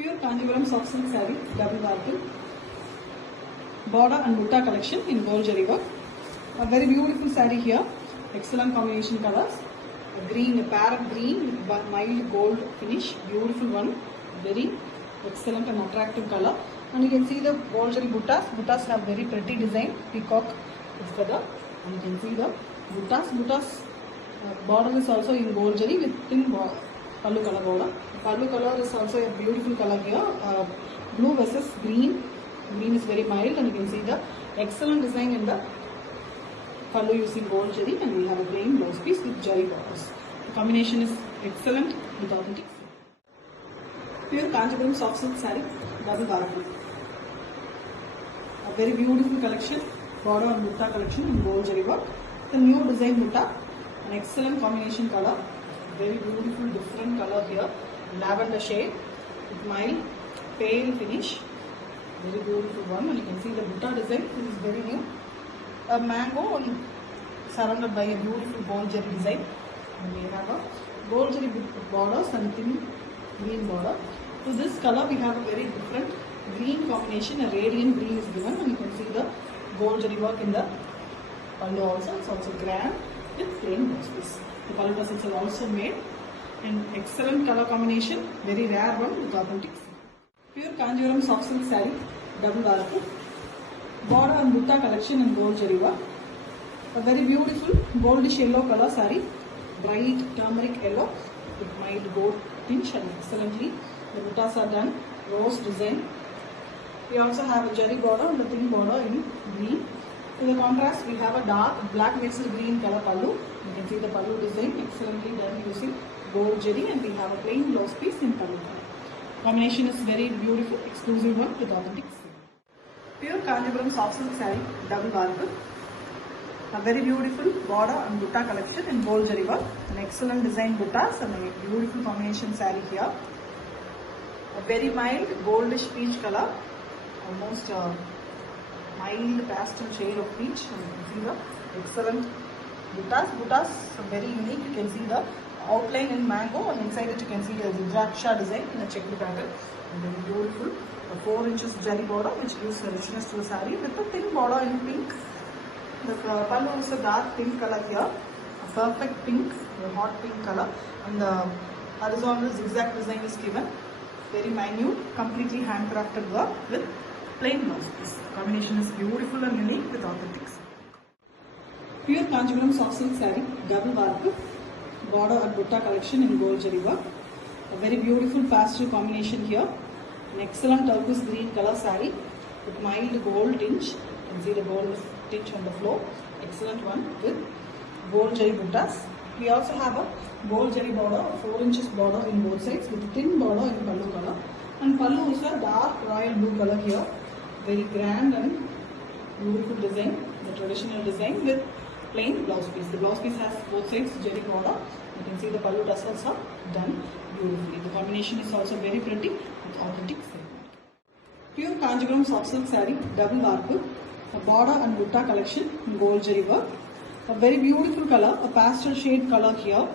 Pure Kanjivaram soft silk saree, double varple, border and butta collection in gold jari work. A very beautiful saree here, excellent combination colors. A green, a parrot green with mild gold finish, beautiful one, very excellent and attractive color. And you can see the gold jari buttas. Buttas have very pretty design, peacock with feather. And you can see the buttas. Border is also in gold jari with thin pallu color border. Pallu color is also a beautiful color here, blue versus green. Green is very mild, and you can see the excellent design in the pallu using gold jari, and we have a plain blouse piece with jari borders. The combination is excellent with authentic. Pure Kanjivaram soft silk saree, double varple. A very beautiful collection, border and butta collection in gold jari work. The new design butta, an excellent combination color, very beautiful different color here, lavender shade with mild pale finish, very beautiful one. And you can see the butta design is very new, a mango and surrounded by a beautiful gold jari design, and we have a gold jari borders and thin green border. To this color we have a very different green combination, a radiant green is given, and you can see the gold jari work in the pallu also. It's also grand with plain blouse piece. The pallu tassels are also made in excellent color combination, very rare one with authentic. Pure Kanjivaram soft silk saree, double varple, border and butta collection in gold jari work. A very beautiful goldish yellow color saree, bright turmeric yellow with mild gold tinge, and excellently the buttas are done rose design. We also have a jari border and the thin border in green. To the contrast, we have a dark black mixed green color pallu. You can see the pallu design excellently done using gold jari, and we have a plain blouse piece in pallu color. Combination is very beautiful, exclusive one with authentic. Pure Kanjivaram soft silk saree, double varple. A very beautiful border and butta collection in gold jari work. An excellent design buttas and a beautiful combination saree here. A very mild goldish peach color, almost a mild pastel shade of peach, and you can see the excellent buttas are very unique. You can see the outline in mango, and inside it you can see the Rudraksha design in a checked pattern, and very beautiful. A 4 inches jari border which gives a richness to the saree with a thin border in pink. The pallu is a dark pink color here, a perfect pink, a hot pink color, and the horizontal zigzag design is given. Very minute, completely handcrafted work with plain blouse piece. The combination is beautiful and unique with authentic. Pure Kanjivaram soft silk saree, double varple, border and butta collection in gold jari work. A very beautiful pastel combination here. An excellent turquoise green color saree with mild gold tinge. You can see the gold tinge on the floor. Excellent one with gold jari buttas. We also have a gold jari border, 4 inches border in both sides with thin border in pallu color. And pallu is a dark royal blue color here. Very grand and beautiful design, the traditional design with plain blouse piece. The blouse piece has both sides jari border. You can see the pallu tassels are done beautifully. The combination is also very pretty with authentic silk. Pure Kanjivaram soft silk saree, double varple, a border and butta collection in gold jari work. A very beautiful color, a pastel shade color here,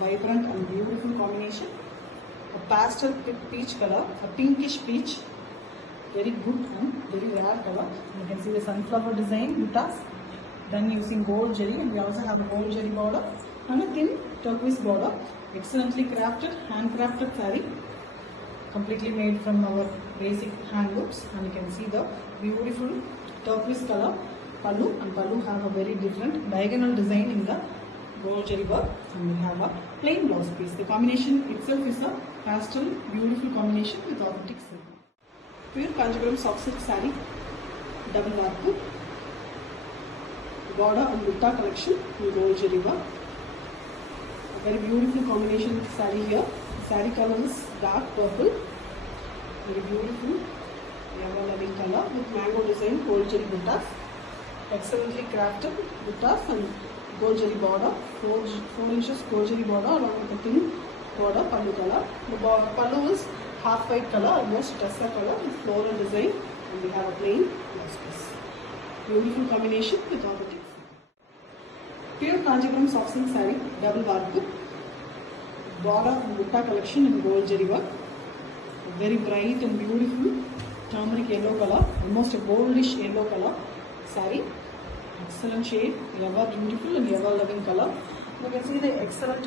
vibrant and beautiful combination. A pastel peach color, a pinkish peach, very good and very rare color. You can see the sunflower design buttas done using gold jari, and we also have a gold jari border and a thin turquoise border. Excellently crafted, handcrafted saree, completely made from our basic hand loops, and you can see the beautiful turquoise color pallu, and pallu have a very different diagonal design in the gold jari work, and we have a plain blouse piece. The combination itself is a pastel beautiful combination with authentic silk. Pure Kanjivaram soft silk saree, double varple, border and butta collection in gold jari work. A very beautiful combination with saree here. The saree color is dark purple, very beautiful yellow loving color with mango design gold jari buttas. Excellently crafted buttas and gold jari border, 4 inches gold jari border along with a thin border pallu color. The pallu is half white color, almost tessa color with floral design, and we have a plain blouse piece. Beautiful combination with authentic. Pure Kanjivaram soft silk saree, double varple, border and butta collection in gold jari work. A very bright and beautiful turmeric yellow color, almost a goldish yellow color saree. Excellent shade, ever beautiful and ever loving color. You can see the excellent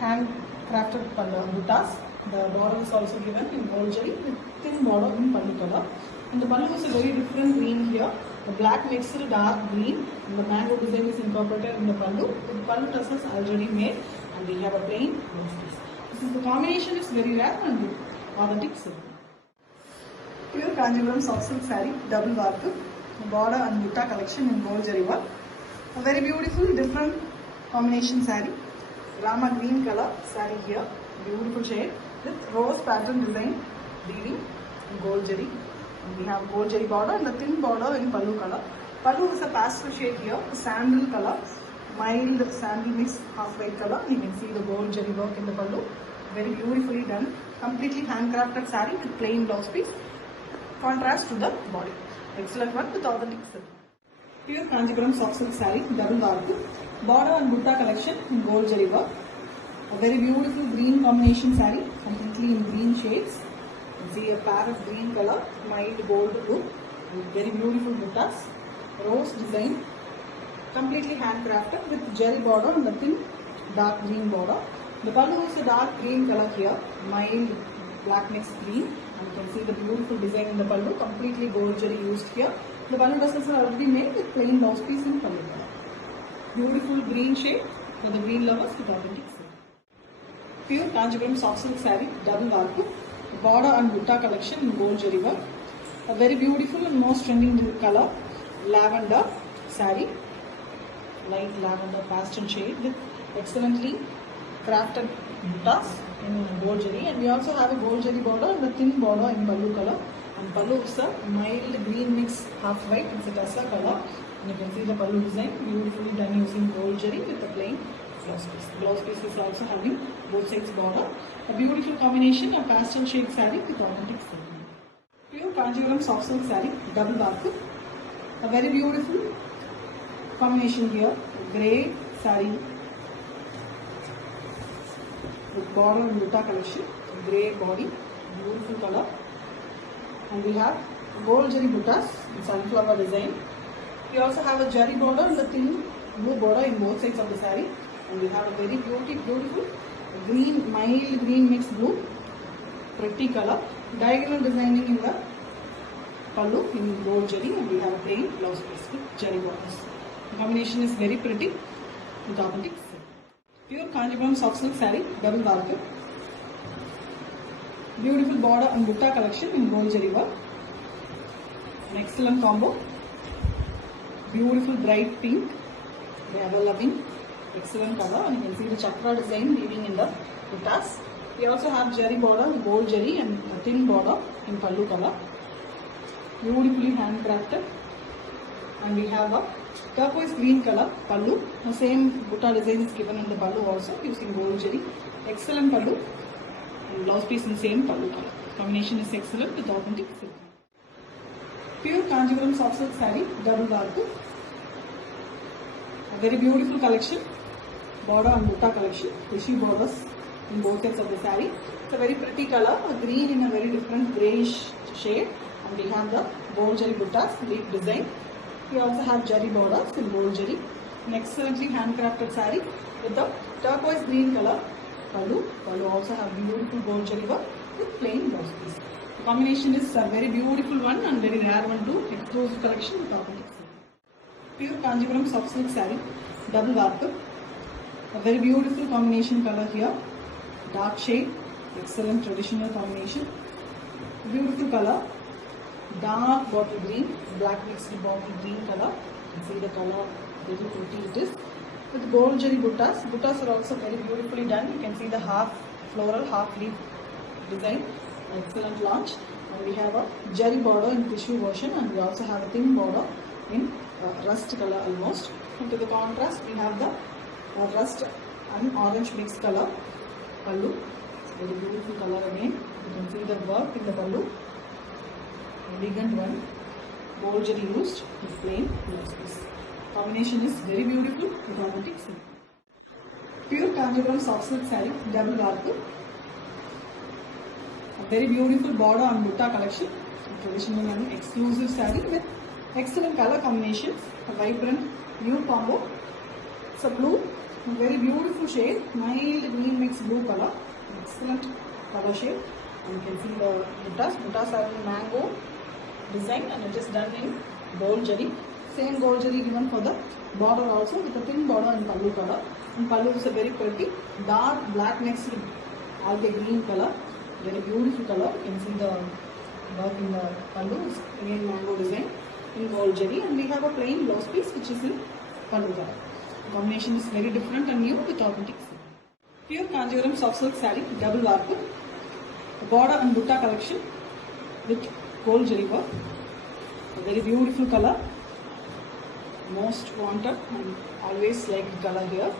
hand crafted buttas. The border is also given in gold jari with thin border in pallu color. And the pallu is a very different green here. The black mixed with dark green. And the mango design is incorporated in the pallu. The pallu tassels already made, and we have a plain blouse piece. This is the combination is very rare and authentic silk. Pure Kanjivaram soft silk saree, double work, border and butta collection in gold jari work. A very beautiful different combination saree. Rama green color saree here, beautiful shade with rose pattern design weaving in gold jari. And we have gold jari border and a thin border in pallu color. Pallu is a pastel shade here, sandal color, mild sandal mix half white color. You can see the gold jari work in the pallu, very beautifully done. Completely handcrafted saree with plain blouse piece, contrast to the body. Excellent one with authentic silk. Pure Kanjivaram soft silk saree, double work, border and butta collection in gold jari work. A very beautiful green combination saree, completely in green shades. You can see a parrot green color, mild gold blue, with very beautiful buttas, rose design, completely handcrafted with jari border and a thin dark green border. The pallu is a dark green color here, mild black mixed green, and you can see the beautiful design in the pallu, completely gold jari used here. The pallu tassels are already made with plain blouse piece in pallu color. Beautiful green shade for the green lovers with authentic silk. Pure Kanjivaram soft silk saree, double work, border and butta collection in gold jari work. A very beautiful and most trending color, lavender saree, light lavender pastel shade with excellently crafted buttas in gold jari, and we also have a gold jari border and a thin border in pallu color. And pallu is a mild green mix half white, it's a tussar color. And you can see the pallu design beautifully done using gold jari with a plain blouse piece. The blouse piece is also having both sides border. A beautiful combination of pastel shade saree with authentic silk. Pure Kanjivaram soft silk saree, double work. A very beautiful combination here, grey saree with border and butta collection, grey body, beautiful color. And we have gold jari buttas in sunflower design. We also have a jari border and a thin blue border in both sides of the saree. And we have a very beautiful green, mild green mixed blue, pretty color. Diagonal designing in the pallu in gold jari, and we have a plain blouse piece with jari borders. The combination is very pretty with authentic silk. Pure Kanjivaram soft silk saree, double work. Beautiful border and butta collection in gold jari work. An excellent combo. Beautiful bright pink, ever loving, excellent color, and you can see the chakra design weaving in the buttas. We also have jari border, gold jari, and a thin border in pallu color. Beautifully handcrafted, and we have a turquoise green color pallu. The same butta design is given in the pallu also using gold jari. Excellent pallu and blouse piece in same pallu color. Combination is excellent with authentic silk. Pure Kanjivaram soft silk saree, double work. A very beautiful collection, border and butta collection, tissue borders in both sides of the saree. It's a very pretty color, a green in a very different greyish shade, and we have the gold jari buttas, leaf design. We also have jari borders in gold jari. An excellently handcrafted saree with the turquoise green color pallu. Pallu also have beautiful gold jari work with plain blouse piece. The combination is a very beautiful one and very rare one too. Exclusive collection with authentic silk. Pure Kanjivaram soft silk saree, double work. A very beautiful combination color here. Dark shade, excellent traditional combination. Beautiful color. Dark bottle green, black mixed bottle green color. You can see the color, very pretty it is. With gold jari buttas. Buttas are also very beautifully done. You can see the half floral, half leaf design. Excellent launch. And we have a jari border in tissue version, and we also have a thin border in rust color almost. And to the contrast, we have the rust and orange mixed color pallu. Very beautiful color again. You can see the work in the pallu. Elegant one. Gold jari used with plain blouse piece. Combination is very beautiful with authentic silk. Pure Kanjivaram soft silk saree, double work. A very beautiful border and butta collection, a traditional and exclusive saree with excellent color combinations, a vibrant new combo. It's a blue, a very beautiful shade, mild green mixed blue color, excellent color shade. And you can see the buttas. Buttas are in mango design and it is done in gold jari. Same gold jari given for the border also with a thin border in pallu color. And pallu is a very pretty dark black mixed algae green color. Very beautiful color. You can see the work in the pallu is again mango design in gold jari, and we have a plain blouse piece which is in pallu color. The combination is very different and new with authentic silk. Pure Kanjivaram soft silk saree, double warp, border and butta collection with gold jari work. A very beautiful color, most wanted and always liked color here.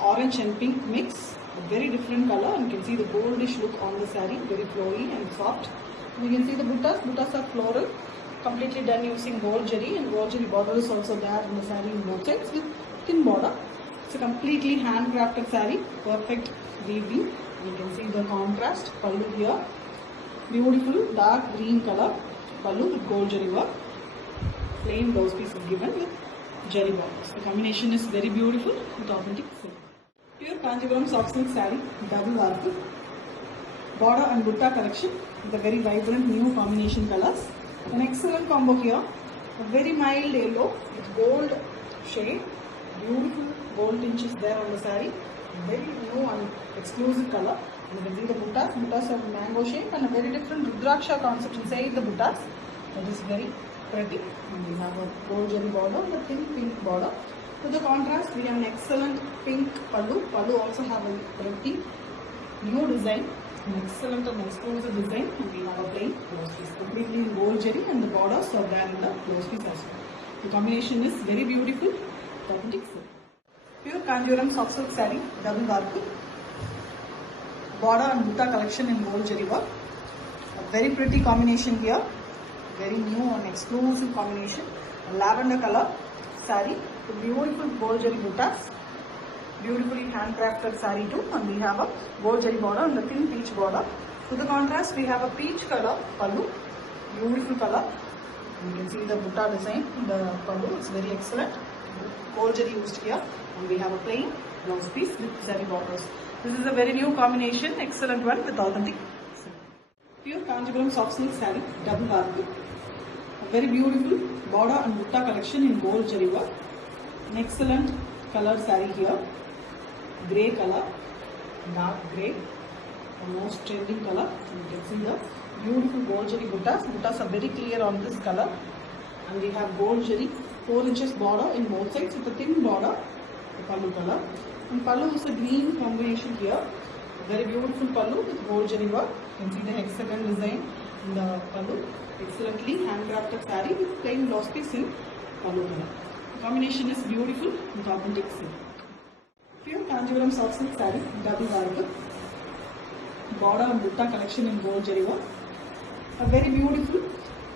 Orange and pink mix, a very different color, and you can see the goldish look on the saree, very flowy and soft. And you can see the buttas. Buttas are floral, completely done using gold jari, and gold jari border is also there in the saree in both sides with thin border. It's a completely handcrafted saree, perfect weaving. You can see the contrast pallu here, beautiful dark green color pallu with gold jari work. Plain blouse piece is given with jari borders. The combination is very beautiful with authentic silk. Pure Kanjivaram soft silk saree, double warp, border and butta collection with a very vibrant new combination colors. An excellent combo here, a very mild yellow with gold shade, beautiful gold tinges there on the saree, very new and exclusive color. You can see the buttas. Buttas have mango shape and a very different Rudraksha concept inside the buttas. That is very pretty. And we have a gold jari border and a thin pink border. To the contrast, we have an excellent pink pallu. Pallu also have a pretty new design, an excellent and exclusive design, and we have a plain blouse piece completely in gold jari, and the borders are there in the blouse piece as well. The combination is very beautiful, authentic silk. Pure Kanjivaram soft silk saree, double warp, border and butta collection in gold jari work. A very pretty combination here, very new and exclusive combination. A lavender color saree with beautiful gold jari buttas, beautifully handcrafted saree too, and we have a gold jari border and the thin peach border. To the contrast, we have a peach color pallu, beautiful color. You can see the butta design in the pallu, it's very excellent. Gold jari used here, and we have a plain blouse piece with zari borders. This is a very new combination, excellent one with authentic silk. Pure Kanjivaram soft silk saree, double warp, a very beautiful border and butta collection in gold jari work. An excellent color saree here, grey color, dark grey, the most trending color. You can see the beautiful gold jari buttas. Buttas are very clear on this color, and we have gold jari 4 inches border in both sides with a thin border, the pallu color. And pallu is a green combination here, very beautiful pallu with gold jari work. You can see the hexagon design in the pallu. Excellently handcrafted saree with plain blouse piece in pallu color. The combination is beautiful with authentic silk. Pure Kanjivaram soft silk saree, double warp, border and butta collection in gold jari work. A very beautiful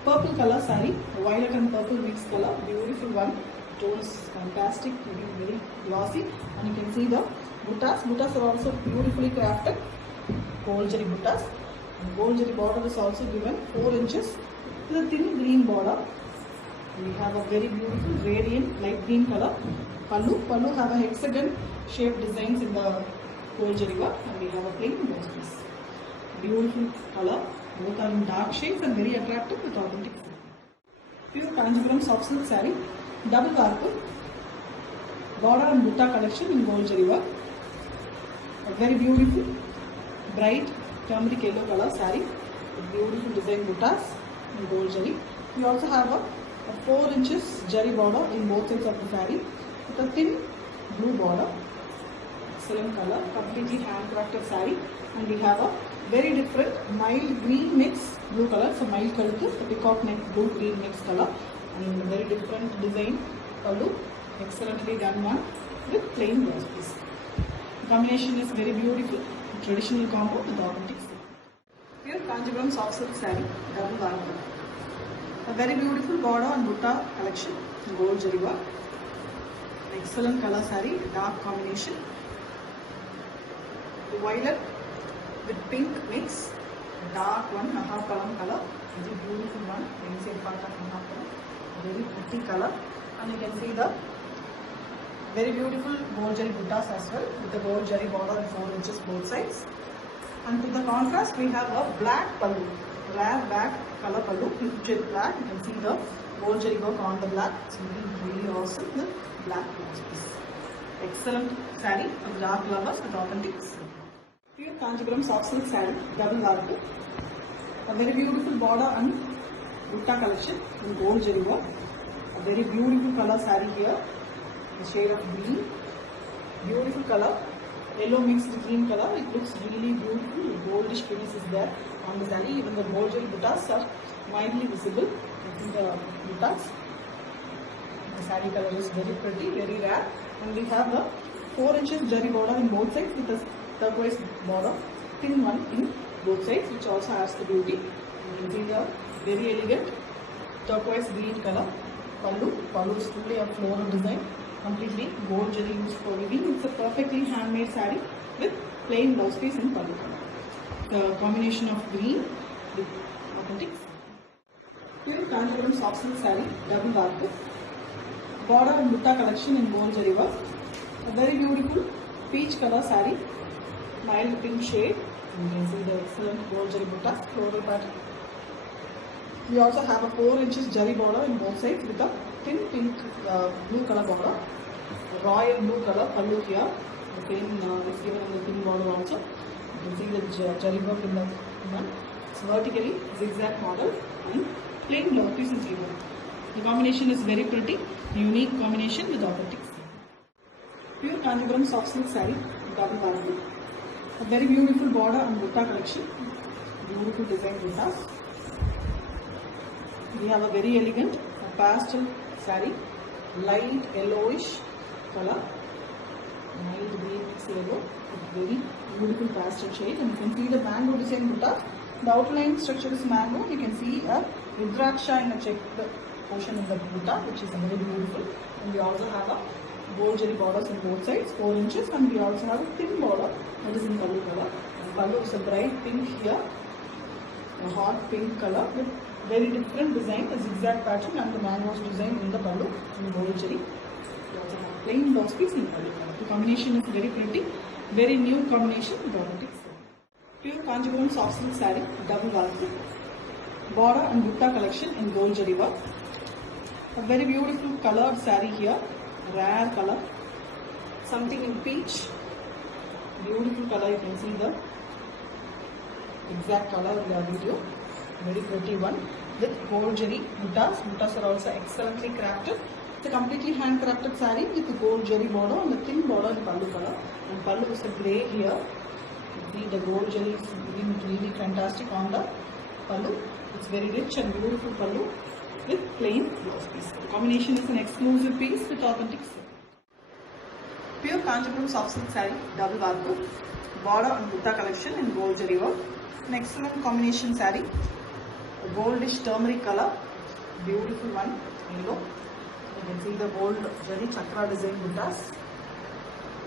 purple color saree, violet and purple mixed color, beautiful one. Tone is fantastic, very glossy, and you can see the buttas. Buttas are also beautifully crafted, gold jari buttas. And gold jari border is also given 4 inches with a thin green border. We have a very beautiful radiant light green color pallu. Pallu have a hexagon shaped designs in the gold jari work, and we have a plain blouse piece. Beautiful color, both are in dark shades and very attractive with authentic silk. Pure Kanjivaram soft silk saree, double warp, border and butta collection in gold jari work. A very beautiful bright turmeric yellow color saree with beautiful design buttas in gold jari. We also have a 4 inches jari border in both sides of the saree with a thin blue border. Excellent color, completely handcrafted saree, and we have a very different mild green mix blue color. It's a mild color, the peacock neck blue green mix color, and a very different design pallu, excellently done one with plain blouse piece. The combination is very beautiful, traditional combo with authentic silk. Pure Kanjivaram soft silk saree, double warp, a very beautiful border and butta collection in gold jari work. Excellent color saree, dark combination, violet with pink mix, dark one, Nahapalam color, very beautiful one, inside part of Nahapalam, very pretty color, and you can see the very beautiful gold jari buttas as well, with the gold jari border and 4 inches both sides. And with the contrast, we have a black pallu, rare black color pallu, with jet black. You can see the gold jari work on the black. It's really awesome. The black piece. Excellent saree for the dark lovers with authentic silk. Pure Kanchipuram soft silk saree, double arc. A very beautiful border and butta collection in gold jari work. A very beautiful color saree here. The shade of green. Beautiful color. Yellow mixed green color. It looks really beautiful. The goldish finish is there on the saree. Even the gold jari buttas are mildly visible. I think the buttas. The saree color is very pretty, very rare. And we have a 4 inches jari border in both sides with a turquoise border, thin one in both sides, which also adds the beauty. You can see the very elegant turquoise green color. Pallu is fully a floral design, completely gold jari used for weaving. It's a perfectly handmade saree with plain blouse piece in pallu color. The combination of green with authentic. Pure Kanchipuram soft silk saree, double arc. Border and butta collection in gold jari work. A very beautiful peach color saree, mild pink shade. You can see the excellent gold jari butta, floral pattern. We also have a 4 inches jari border in both sides with a thin pink blue color border. Royal blue color pallu here. The same is given in the thin border also. You can see the jari work in the one. It's vertically zigzag model and plain blouse piece is given. The combination is very pretty, unique combination with authentic. Pure Kanchipuram soft silk saree, double barrel. A very beautiful border and butta collection. Beautiful design buttas. We have a very elegant pastel saree, light yellowish color, mild green mix yellow, with very beautiful pastel shade. And you can see the mango design butta. The outline structure is mango. You can see a rudraksha in a checked portion in the butta, which is very beautiful. And we also have a gold jari borders on both sides, 4 inches, and we also have a thin border that is in pallu color. Pallu is a bright pink here, a hot pink color with very different design, a zigzag pattern and the mangoes design in the pallu in gold jari. We also have plain blouse piece in pallu color. The combination is very pretty, very new combination with authentic. Pure Kanchipuram soft silk saree, double arc. Border and butta collection in gold jari work. A very beautiful colored saree here, rare color, something in peach, beautiful color. You can see the exact color in the video, very pretty one with gold jari buttas. Buttas are also excellently crafted. It's a completely handcrafted saree with the gold jari border and the thin border in pallu color. And pallu is a grey here. You see the gold jari is looking really fantastic on the pallu. It's very rich and beautiful pallu with plain blouse piece. The combination is an exclusive piece with authentic silk. Pure Kanchipuram soft silk saree, double barco, border and butta collection in gold jari work. An excellent combination saree, a goldish turmeric color, beautiful one, yellow. You can see the gold jari chakra design buttas.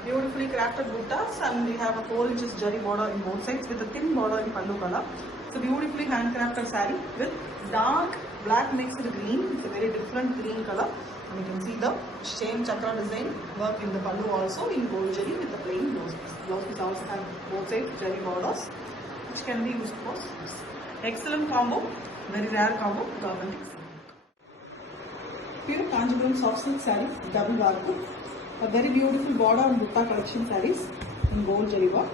Beautifully crafted buttas, and we have a 4 inches jari border in both sides with a thin border in pallu color. It's a beautifully handcrafted saree with dark black mixed green. It's a very different green color, and you can see the same chakra design work in the pallu also in gold jari with the plain blouse piece. Blouse piece also have both sides jari borders, which can be used for sleeves. Excellent combo, very rare combo with authentic silk. Pure Kanchipuram soft silk saree, double barco. A very beautiful border and butta collection sarees in gold jari work.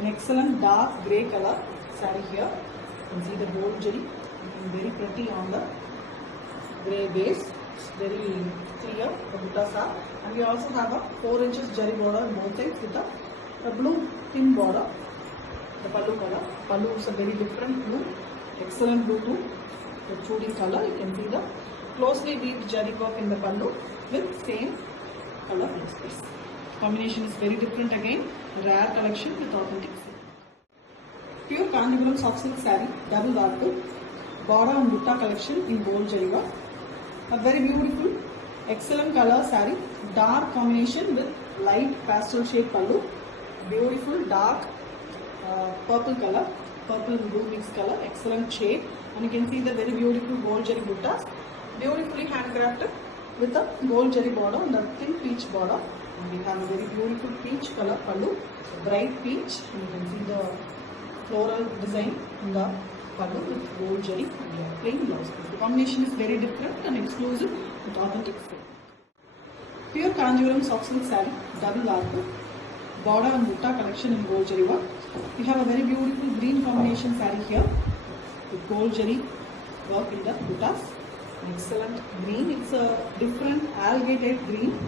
An excellent dark grey color saree here. You can see the gold jari, very pretty on the grey base. It's very clear, the buttas are. And we also have a 4 inches jari border on both sides with a blue thin border. The pallu color. Pallu is a very different blue, excellent blue too. The chudi color. You can see the closely weaved jari work in the pallu with same color blouse piece. Combination is very different again, rare collection with authentic silk. Pure Kanchipuram soft silk saree, double barco, border and butta collection in gold jari work. A very beautiful, excellent color saree, dark combination with light pastel shade pallu, beautiful dark purple color, purple and blue mixed color, excellent shade, and you can see the very beautiful gold jari buttas, beautifully handcrafted with a gold jari border and a thin peach border. And we have a very beautiful peach color pallu, bright peach, and you can see the floral design in the pallu with gold jari and a plain blouse. The combination is very different and exclusive with authentic feel. Pure Kanjivaram soft silk saree, double arc, border and butta collection in gold jari work. We have a very beautiful green combination saree here with gold jari work in the buttas. Excellent green. It's a different alligator green,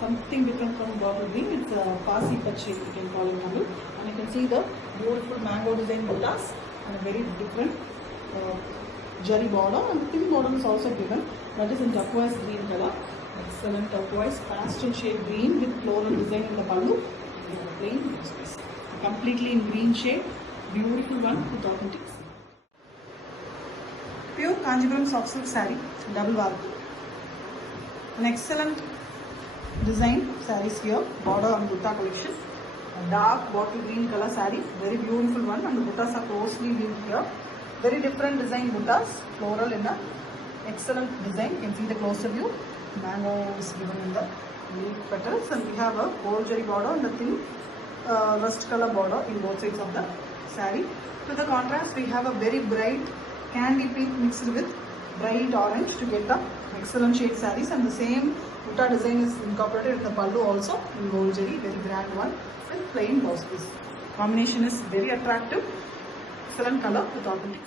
something different from bottle green. It's a pasi pachi, you can call it Tamil. And you can see the beautiful mango design buttas and a very different jari border, and thin border is also given. That is in turquoise green color. Excellent turquoise pastel shade green with floral design in the pallu. Plain blouse. Completely in green shade. Beautiful one with authentic. Pure Kanjivaram soft silk saree, double work. An excellent design sarees here. Border and butta collection. A dark bottle green color saree. Very beautiful one, and the buttas are closely weaved here. Very different design buttas. Floral in the excellent design. You can see the closer view. Mango is given in the leaf petals, and we have a gold jari border and the thin rust color border in both sides of the saree. To the contrast, we have a very bright candy pink mixed with bright orange to get the excellent shade sarees, and the same butta design is incorporated in the pallu also in gold jari, very grand one with plain blouse piece. Combination is very attractive, excellent color with authentic.